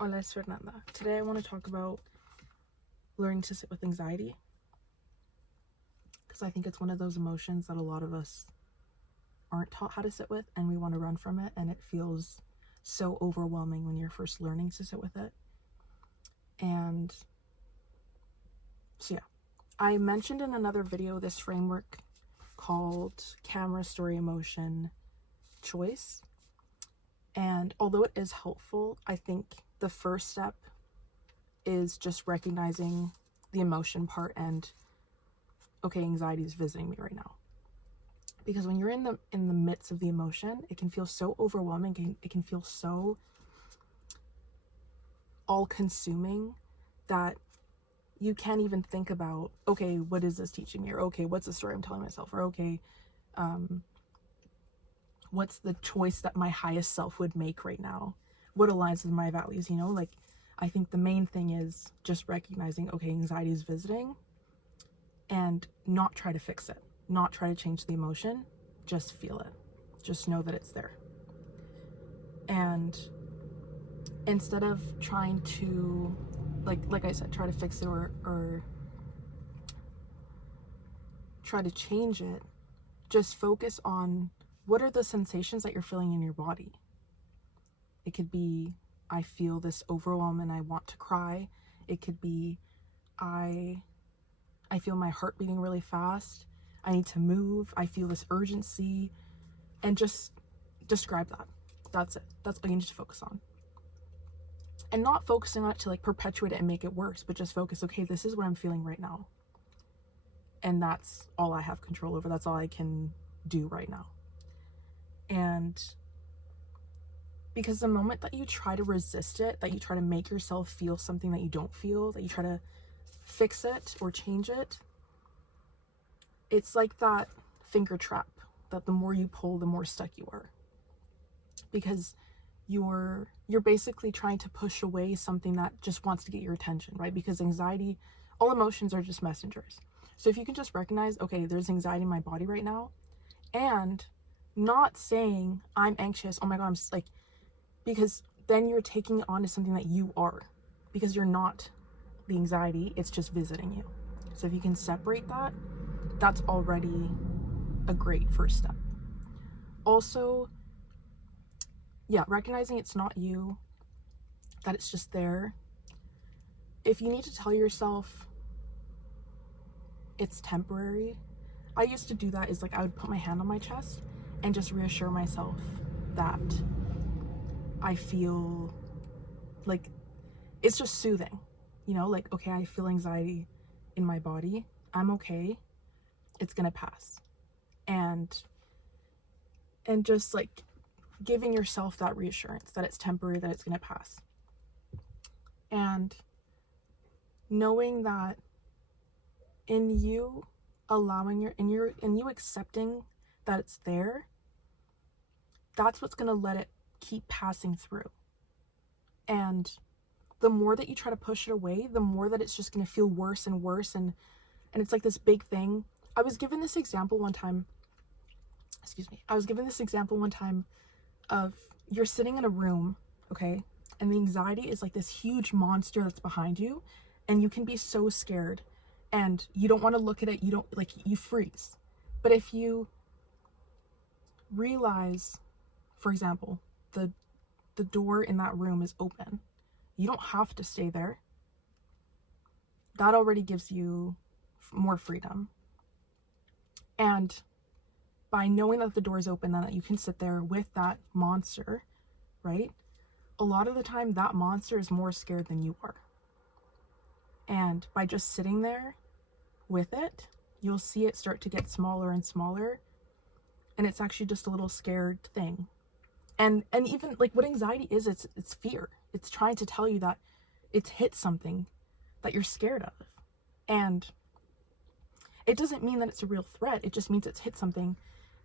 Hola, es Fernanda. Today I want to talk about learning to sit with anxiety, because I think it's one of those emotions that a lot of us aren't taught how to sit with, and we want to run from it, and it feels so overwhelming when you're first learning to sit with it. And so yeah, I mentioned in another video this framework called Camera, Story, Emotion, Choice. And although it is helpful, I think the first step is just recognizing the emotion part and, okay, anxiety is visiting me right now. Because when you're in the midst of the emotion, it can feel so overwhelming. It can feel so all-consuming that you can't even think about, okay, what is this teaching me? Or okay, what's the story I'm telling myself? Or okay, what's the choice that my highest self would make right now? What aligns with my values? Like, I think the main thing is just recognizing, okay, anxiety is visiting, and not try to fix it, not try to change the emotion, just feel it. Just know that it's there. And instead of trying to, like I said, try to fix it or try to change it, just focus on what are the sensations that you're feeling in your body. It could be, I feel this overwhelm and I want to cry. It could be, I feel my heart beating really fast. I need to move. I feel this urgency. And just describe that. That's it. That's all you need to focus on. And not focusing on it to like perpetuate it and make it worse, but just focus, okay, this is what I'm feeling right now. And that's all I have control over. That's all I can do right now. And because the moment that you try to resist it, that you try to make yourself feel something that you don't feel, that you try to fix it or change it, it's like that finger trap that the more you pull, the more stuck you are. Because you're basically trying to push away something that just wants to get your attention, right? Because anxiety, all emotions are just messengers. So if you can just recognize, okay, there's anxiety in my body right now, and not saying I'm anxious, oh my god, I'm like, because then you're taking it on as something that you are, because you're not the anxiety, it's just visiting you. So if you can separate that, that's already a great first step. Also, yeah, recognizing it's not you, that it's just there. If you need to tell yourself it's temporary, I used to do that, is like I would put my hand on my chest and just reassure myself that I feel like it's just soothing, like, okay, I feel anxiety in my body, I'm okay, it's gonna pass. And just like giving yourself that reassurance that it's temporary, that it's gonna pass. And knowing that in you allowing in you accepting that it's there, that's what's gonna let it keep passing through. And the more that you try to push it away, the more that it's just gonna feel worse and worse, and it's like this big thing. I was given this example one time of, you're sitting in a room, okay, and the anxiety is like this huge monster that's behind you, and you can be so scared and you don't want to look at it, you freeze. But if you realize, for example, the door in that room is open, you don't have to stay there, that already gives you more freedom. And by knowing that the door is open and that you can sit there with that monster, right? A lot of the time that monster is more scared than you are. And by just sitting there with it, you'll see it start to get smaller and smaller. And it's actually just a little scared thing. And even like what anxiety is, it's fear. It's trying to tell you that it's hit something that you're scared of. And it doesn't mean that it's a real threat. It just means it's hit something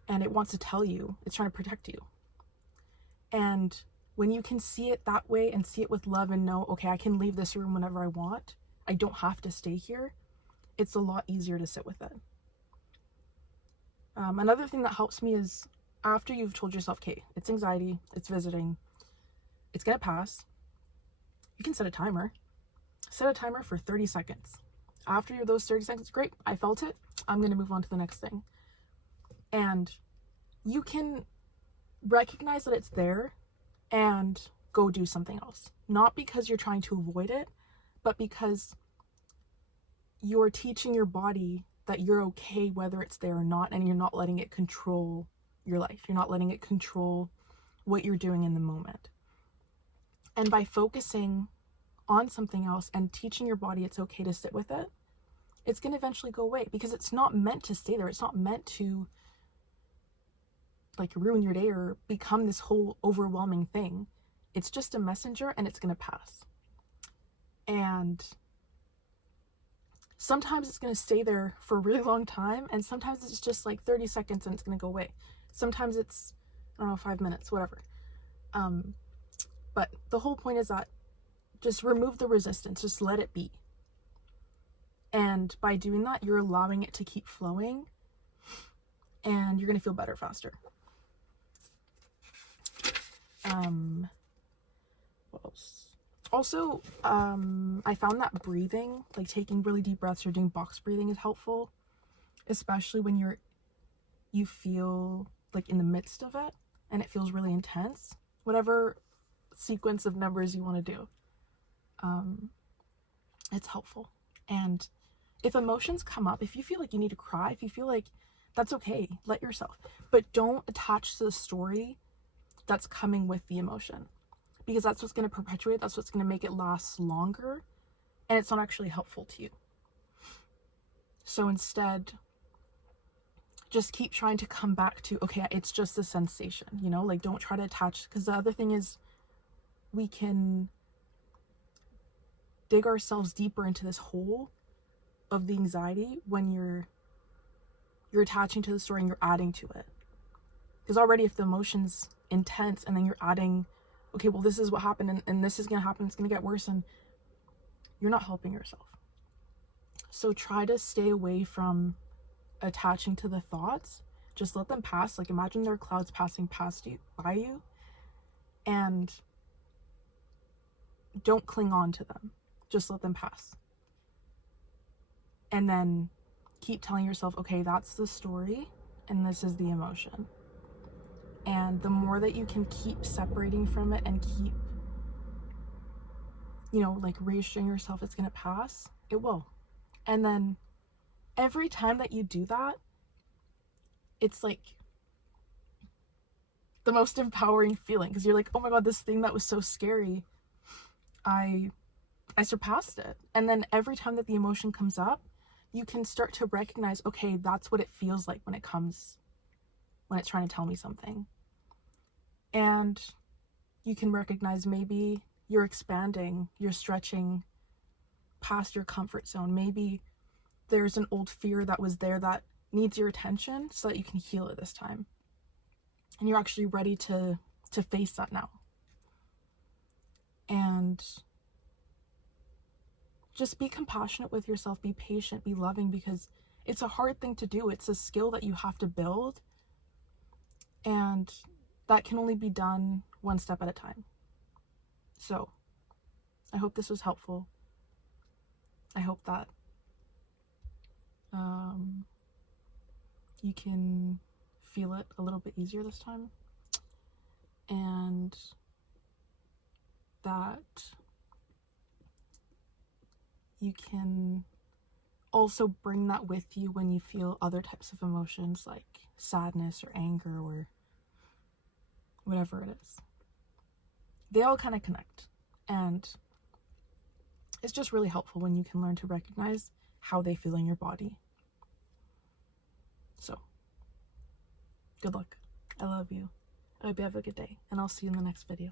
and it wants to tell you, it's trying to protect you. And when you can see it that way and see it with love and know, okay, I can leave this room whenever I want, I don't have to stay here, it's a lot easier to sit with it. Another thing that helps me is, after you've told yourself, okay, it's anxiety, it's visiting, it's gonna pass, you can set a timer. Set a timer for 30 seconds. After those 30 seconds, great, I felt it, I'm going to move on to the next thing. And you can recognize that it's there and go do something else. Not because you're trying to avoid it, but because you're teaching your body that you're okay whether it's there or not, and you're not letting it control your life. You're not letting it control what you're doing in the moment. And by focusing on something else and teaching your body it's okay to sit with it, it's going to eventually go away, because it's not meant to stay there. It's not meant to like ruin your day or become this whole overwhelming thing. It's just a messenger, and it's going to pass. And sometimes it's going to stay there for a really long time, and sometimes it's just like 30 seconds and it's going to go away. Sometimes it's, I don't know, 5 minutes, whatever. But the whole point is that just remove the resistance, just let it be. And by doing that, you're allowing it to keep flowing, and you're going to feel better faster. What else? Also, I found that breathing, like taking really deep breaths or doing box breathing, is helpful, especially when you feel like in the midst of it and it feels really intense. Whatever sequence of numbers you want to do, it's helpful. And if emotions come up, if you feel like you need to cry, if you feel like, that's okay, let yourself, but don't attach to the story that's coming with the emotion, because that's what's going to perpetuate, that's what's going to make it last longer, and it's not actually helpful to you. So instead, just keep trying to come back to, okay, it's just a sensation, you know, like don't try to attach, because the other thing is we can dig ourselves deeper into this hole of the anxiety when you're attaching to the story and you're adding to it. Because already if the emotion's intense and then you're adding, okay, well, this is what happened and this is going to happen, it's going to get worse, and you're not helping yourself. So try to stay away from attaching to the thoughts. Just let them pass. Like imagine there are clouds passing by you, and don't cling on to them. Just let them pass. And then keep telling yourself, okay, that's the story and this is the emotion. And the more that you can keep separating from it and keep, you know, like reassuring yourself it's going to pass, it will. And then every time that you do that, it's like the most empowering feeling, because you're like, oh my god, this thing that was so scary, I surpassed it. And then every time that the emotion comes up, you can start to recognize, okay, that's what it feels like when it's trying to tell me something. And you can recognize maybe you're expanding, you're stretching past your comfort zone. Maybe there's an old fear that was there that needs your attention so that you can heal it this time. And you're actually ready to face that now. And just be compassionate with yourself, be patient, be loving, because it's a hard thing to do. It's a skill that you have to build, and that can only be done one step at a time. So I hope this was helpful. I hope that you can feel it a little bit easier this time, and that you can also bring that with you when you feel other types of emotions like sadness or anger or whatever it is. They all kind of connect, and it's just really helpful when you can learn to recognize how they feel in your body. So, good luck. I love you. I hope you have a good day, and I'll see you in the next video.